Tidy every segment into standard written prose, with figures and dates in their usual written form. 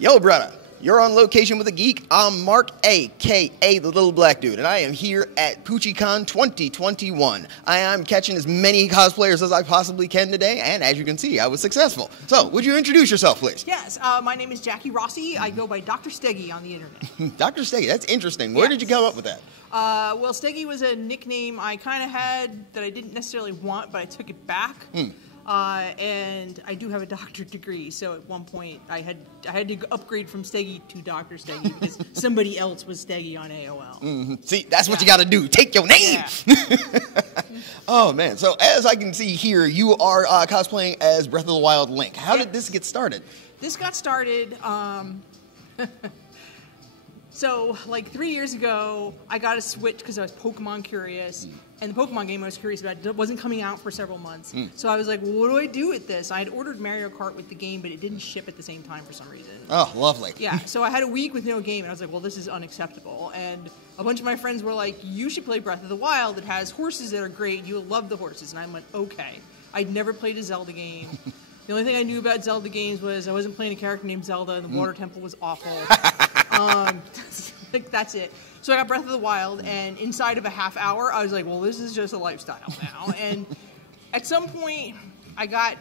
Yo, brother, you're on location with a geek. I'm Mark, a.k.a. the Little Black Dude, and I am here at PuchiCon 2021. I am catching as many cosplayers as I possibly can today, and as you can see, I was successful. So, would you introduce yourself, please? Yes, my name is Jackie Rossi. I go by Dr. Steggy on the internet. Dr. Steggy, that's interesting. Where did you come up with that? Well, Steggy was a nickname I kind of had that I didn't necessarily want, but I took it back. And I do have a doctorate degree, so at one point I had to upgrade from Steggy to Dr. Steggy because somebody else was Steggy on AOL. See, that's what you got to do. Take your name. Yeah. Oh, man. So as I can see here, you are cosplaying as Breath of the Wild Link. How did this get started? This got started... So, like 3 years ago, I got a Switch because I was Pokemon curious, and the Pokemon game I was curious about wasn't coming out for several months. So I was like, well, what do I do with this? I had ordered Mario Kart with the game, but it didn't ship at the same time for some reason. Oh, lovely. Yeah, so I had a week with no game, and I was like, well, this is unacceptable. And a bunch of my friends were like, you should play Breath of the Wild. It has horses that are great. You'll love the horses. And I went, okay. I'd never played a Zelda game. The only thing I knew about Zelda games was I wasn't playing a character named Zelda, and the Water Temple was awful. Like, that's it. So I got Breath of the Wild, and inside of a half hour, I was like, well, this is just a lifestyle now. And at some point, I got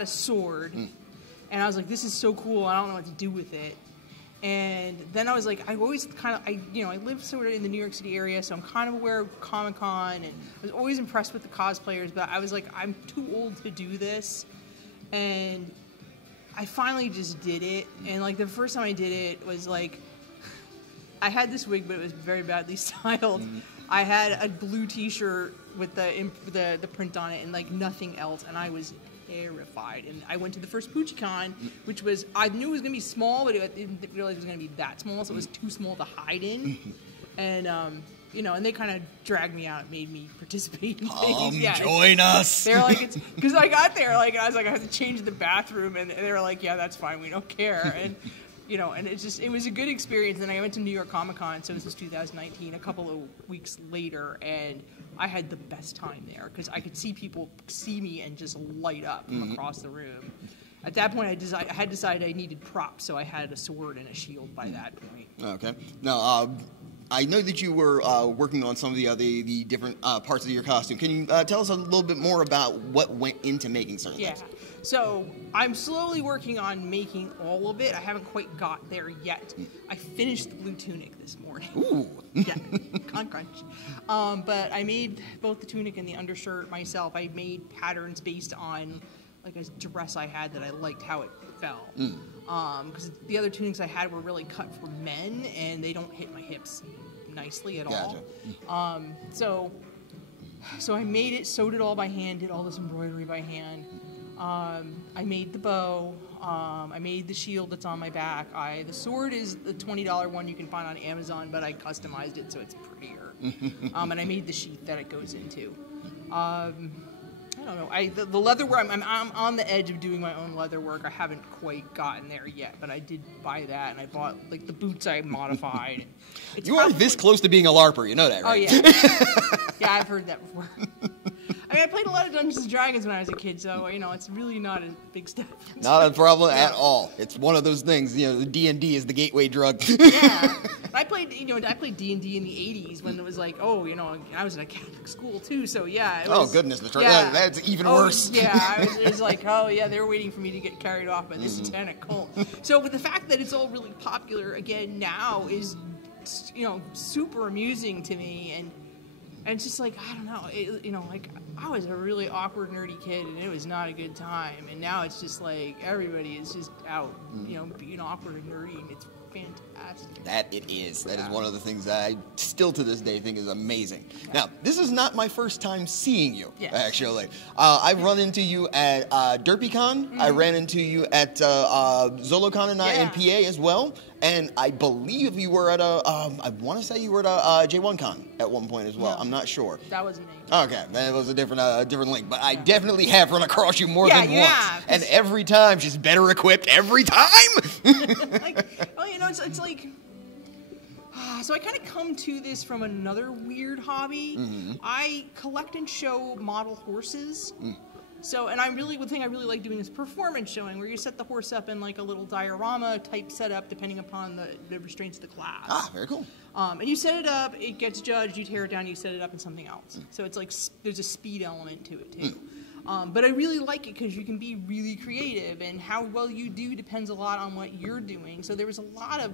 a sword, and I was like, this is so cool, I don't know what to do with it. And then I was like, I always kind of, I live sort of in the New York City area, so I'm kind of aware of Comic-Con, and I was always impressed with the cosplayers, but I was like, I'm too old to do this. And I finally just did it, and like the first time I did it was like, I had this wig, but it was very badly styled. I had a blue T-shirt with the print on it and like nothing else, and I was terrified. And I went to the first PuchiCon, which was, I knew it was gonna be small, but I didn't realize it was gonna be that small, so it was too small to hide in. And and they kind of dragged me out, made me participate in things. Yeah, join us. They're like, it's because I got there, like I was like, I have to change the bathroom, and they were like, yeah, that's fine, we don't care. And and it was a good experience. Then I went to New York Comic-Con, so this was 2019, a couple of weeks later, and I had the best time there because I could see people see me and just light up from across the room. At that point, I had decided I needed props, so I had a sword and a shield by that point. Okay. Now, I know that you were working on some of the different parts of your costume. Can you tell us a little bit more about what went into making certain things? So I'm slowly working on making all of it. I haven't quite got there yet. I finished the blue tunic this morning. Ooh. Yeah, crunch. But I made both the tunic and the undershirt myself. I made patterns based on like a dress I had that I liked how it fell. Because the other tunics I had were really cut for men, and they don't hit my hips nicely at all. So I made it, sewed it all by hand, did all this embroidery by hand. I made the bow. I made the shield that's on my back. The sword is the $20 one you can find on Amazon, but I customized it so it's prettier. And I made the sheath that it goes into. I don't know. The leather work, I'm on the edge of doing my own leather work. I haven't quite gotten there yet, but I did buy that, and I bought like the boots I modified. You are this close to being a LARPer, you know that, right? Oh yeah, yeah, I've heard that before. I mean, I played a lot of Dungeons and Dragons when I was a kid, so it's really not a big step. Not a problem at all. It's one of those things. The D&D is the gateway drug. Yeah, I played D&D in the '80s when it was like, I was in a Catholic school too, so yeah. It was, goodness, that's even worse. Yeah, it was like, they were waiting for me to get carried off by this satanic cult. So, but the fact that it's all really popular again now is, super amusing to me, and it's just like, I don't know, I was a really awkward, nerdy kid, and it was not a good time. And now it's just like everybody is just out, being awkward and nerdy, and it's fantastic. That it is. That is one of the things that I still to this day think is amazing. Now, this is not my first time seeing you, actually. I've run into you at DerpyCon. I ran into you at ZoloCon in PA as well. And I believe you were at I want to say you were at J1Con at one point as well. No, I'm not sure. That wasn't me. Okay, that was a different link. But I definitely have run across you more than once. And every time, she's better equipped every time. It's like... So I kind of come to this from another weird hobby. I collect and show model horses. So, and the thing I really like doing is performance showing, where you set the horse up in like a little diorama type setup, depending upon the restraints of the class. Ah, very cool. And you set it up, it gets judged, you tear it down, you set it up in something else. So it's like there's a speed element to it too. But I really like it because you can be really creative, and how well you do depends a lot on what you're doing. So there was a lot of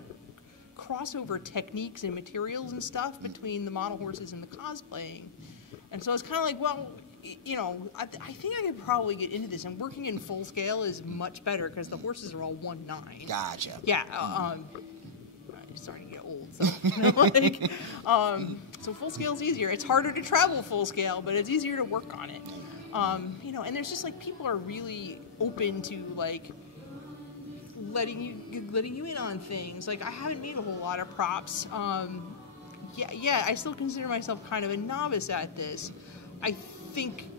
crossover techniques and materials and stuff between the model horses and the cosplaying. And so I was kind of like, well, you know, I think I could probably get into this. And working in full scale is much better because the horses are all 1/9. Gotcha. Yeah. I'm starting to get old, so you know, like, so full scale is easier. It's harder to travel full scale, but it's easier to work on it. You know, and there's just like people are really open to like letting you in on things. Like I haven't made a whole lot of props. Yeah, I still consider myself kind of a novice at this. I think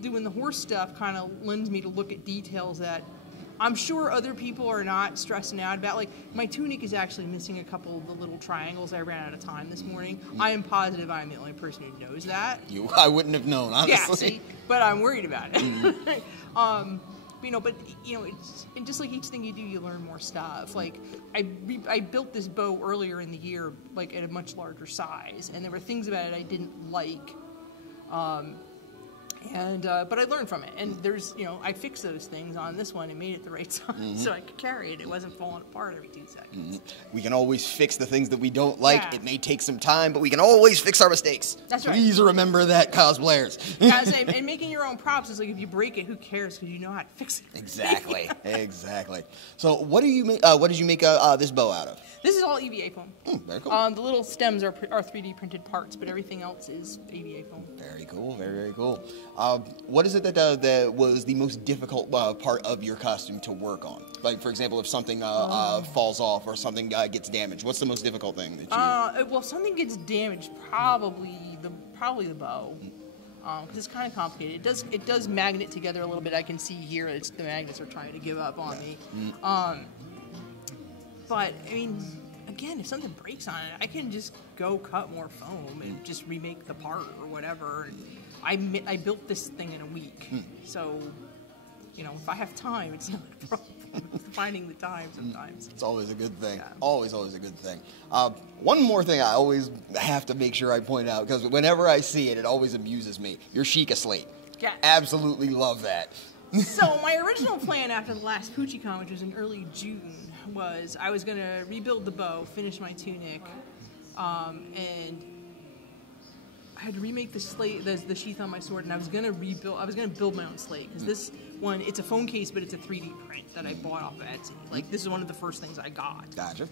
doing the horse stuff kind of lends me to look at details that I'm sure other people are not stressing out about. Like, my tunic is actually missing a couple of the little triangles. I ran out of time this morning. I am positive I'm the only person who knows that. I wouldn't have known, honestly. Yeah, see? But I'm worried about it. You know, but, you know, and just like each thing you do, you learn more stuff. Like, I built this bow earlier in the year, like, at a much larger size, and there were things about it I didn't like. But I learned from it, and there's, you know, I fixed those things on this one and made it the right size so I could carry it. It wasn't falling apart every 2 seconds. We can always fix the things that we don't like. Yeah. It may take some time, but we can always fix our mistakes. That's right. Please remember that, cosplayers. And making your own props is like, if you break it, who cares? Because you know how to fix it. Exactly. Exactly. So, what do you make? What did you make this bow out of? This is all EVA foam. Very cool. The little stems are 3D printed parts, but everything else is EVA foam. Very cool. Very, very cool. What is it that was the most difficult part of your costume to work on? Like, for example, if something falls off or something gets damaged, what's the most difficult thing that you? Well, if something gets damaged, probably the bow. Because it's kind of complicated. It does magnet together a little bit. I can see here the magnets are trying to give up on me. But I mean, again, if something breaks on it, I can just go cut more foam and just remake the part or whatever. And I built this thing in a week, so you know, if I have time, it's not a problem. It's finding the time sometimes. It's always a good thing. Yeah. Always a good thing. One more thing I always have to make sure I point out, because whenever I see it, it always amuses me. Your Sheikah slate. Yeah. Absolutely love that. So my original plan after the last PuchiCon, which was in early June, was I was going to rebuild the bow, finish my tunic, and I had to remake the slate, the sheath on my sword, and I was going to build my own slate, because this one, it's a phone case, but it's a 3D print that I bought off of Etsy. Like, this is one of the first things I got. Gotcha.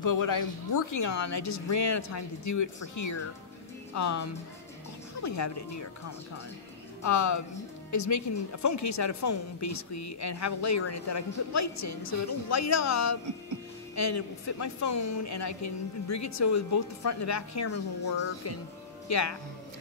But what I'm working on, I just ran out of time to do it for here. I'll probably have it at New York Comic Con. Is making a phone case out of foam, basically, and have a layer in it that I can put lights in, so it'll light up, and it will fit my phone, and I can rig it so both the front and the back cameras will work, and yeah,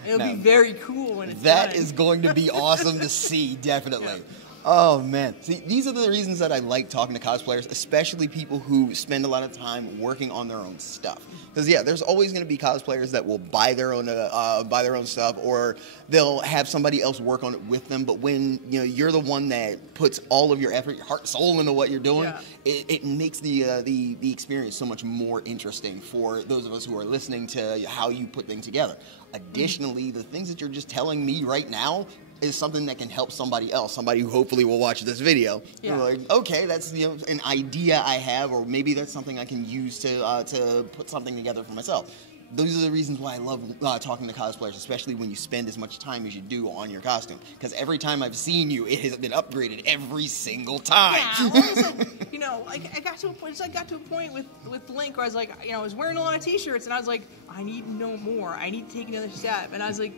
it'll be very cool when it's done. That is going to be awesome to see, definitely. Yeah. Oh, man. See, these are the reasons that I like talking to cosplayers, especially people who spend a lot of time working on their own stuff. Because, yeah, there's always going to be cosplayers that will buy their own stuff, or they'll have somebody else work on it with them. But when, you know, you're the one that puts all of your effort, your heart and soul into what you're doing, it makes the experience so much more interesting for those of us who are listening to how you put things together. Additionally, the things that you're just telling me right now is something that can help somebody else, somebody who hopefully will watch this video. Yeah. Like, okay, that's, you know, an idea I have, or maybe that's something I can use to put something together for myself. Those are the reasons why I love talking to cosplayers, especially when you spend as much time as you do on your costume. Because every time I've seen you, it has been upgraded every single time. Yeah, well, it's like, you know, I got to a point with Link where I was like, you know, I was wearing a lot of t-shirts, and I was like, I need to know more. I need to take another step. And I was like,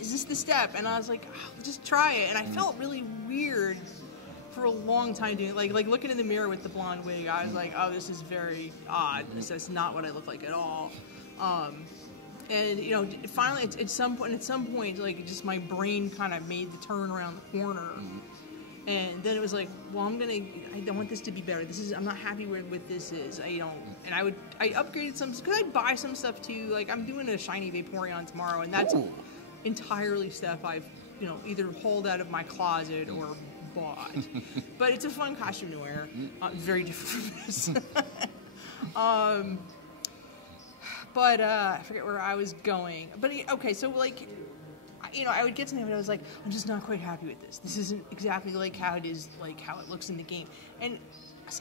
is this the step? And I was like, oh, just try it. And I felt really weird for a long time doing it. Like looking in the mirror with the blonde wig, I was like, oh, this is very odd. That's not what I look like at all. And you know, finally, at some point, like, just my brain kind of made the turn around the corner. And then it was like, well, I don't want this to be better. I'm not happy with this is. I upgraded some, because I'd buy some stuff too. Like, I'm doing a shiny Vaporeon tomorrow, and that's entirely stuff I've either pulled out of my closet or bought. But it's a fun costume to wear. Very different from this. But I forget where I was going. But okay, so like, I would get something, but I was like, I'm just not quite happy with this. This isn't exactly like how it is, like how it looks in the game. And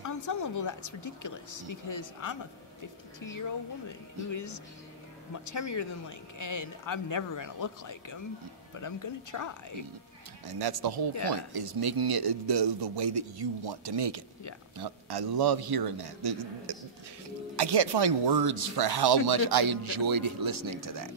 on some level, that's ridiculous because I'm a 52-year-old woman who is much heavier than Link, and I'm never going to look like him, but I'm going to try. And that's the whole point, is making it the way that you want to make it. Yeah. Now, I love hearing that. I can't find words for how much I enjoyed listening to that.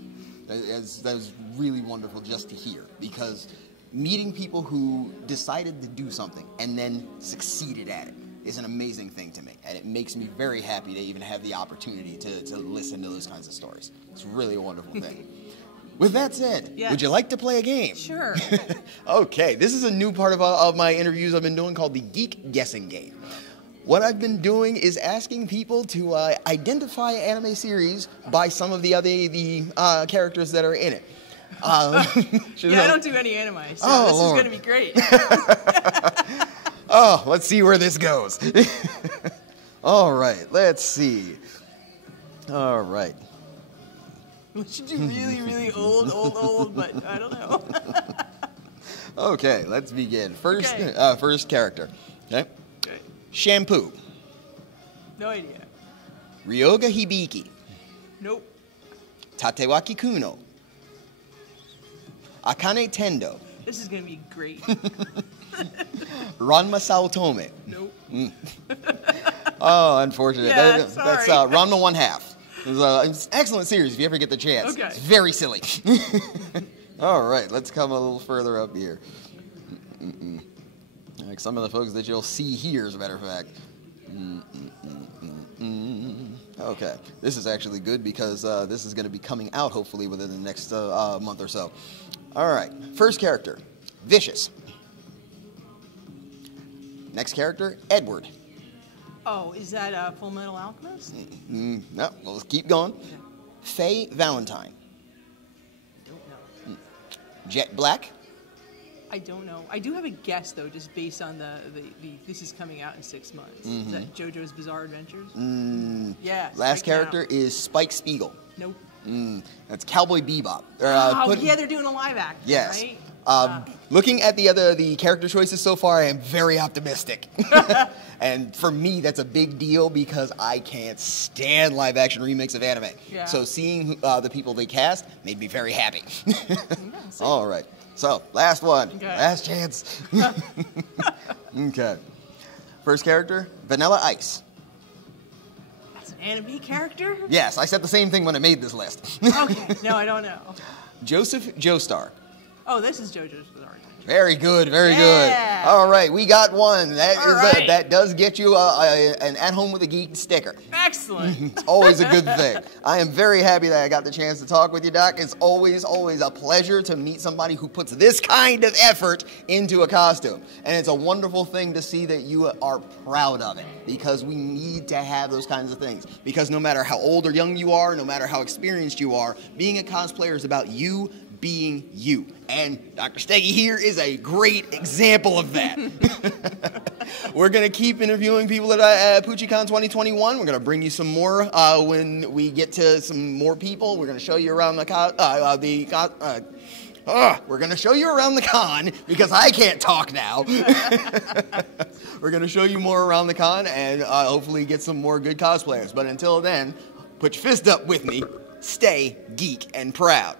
That was really wonderful just to hear, because meeting people who decided to do something and then succeeded at it is an amazing thing to me, and it makes me very happy to even have the opportunity to listen to those kinds of stories. It's really a wonderful thing. With that said, would you like to play a game? Sure. Okay, this is a new part of my interviews I've been doing called the Geek Guessing Game. What I've been doing is asking people to identify an anime series by some of the characters that are in it. I don't do any anime, so this is going to be great. Oh, let's see where this goes. All right, let's see. All right. We should do really, really old, but I don't know. Okay, let's begin. First character. Okay. Shampoo. No idea. Ryoga Hibiki. Nope. Tatewaki Kuno. Akane Tendo. This is going to be great. Ranma Saotome. Nope. Oh, unfortunate. Yeah, That's sorry. Ranma 1/2. It's an excellent series if you ever get the chance. Okay. It's very silly. All right, let's come a little further up here. Like some of the folks that you'll see here, as a matter of fact. Okay, this is actually good because this is going to be coming out hopefully within the next month or so. All right, first character, Vicious. Next character, Edward. Oh, is that Full Metal Alchemist? No, let's keep going. Yeah. Faye Valentine. Don't know. Jet Black. I don't know. I do have a guess though, just based on the this is coming out in 6 months. Is that JoJo's Bizarre Adventures? Yeah. Last character is Spike Spiegel. Nope. That's Cowboy Bebop. Yeah, they're doing a live action. Yes. Right? Looking at the character choices so far, I am very optimistic. And for me, that's a big deal because I can't stand live action remakes of anime. Yeah. So seeing the people they cast made me very happy. All right. So, last one. Okay. Last chance. Okay. First character, Vanilla Ice. That's an anime character? Yes, I said the same thing when I made this list. Okay. No, I don't know. Joseph Joestar. Oh, this is JoJo's Bizarre Adventures. Very good, very good. All right, we got one. That does get you an At Home with a Geek sticker. Excellent. It's always a good thing. I am very happy that I got the chance to talk with you, Doc. It's always a pleasure to meet somebody who puts this kind of effort into a costume. And it's a wonderful thing to see that you are proud of it, because we need to have those kinds of things. Because no matter how old or young you are, no matter how experienced you are, being a cosplayer is about you being you. And Dr. Steggy here is a great example of that. We're going to keep interviewing people at PuchiCon 2021. We're going to bring you some more when we get to some more people. We're going to show you around we're going to show you around the con because I can't talk now. We're going to show you more around the con and hopefully get some more good cosplayers. But until then, put your fist up with me. Stay geek and proud.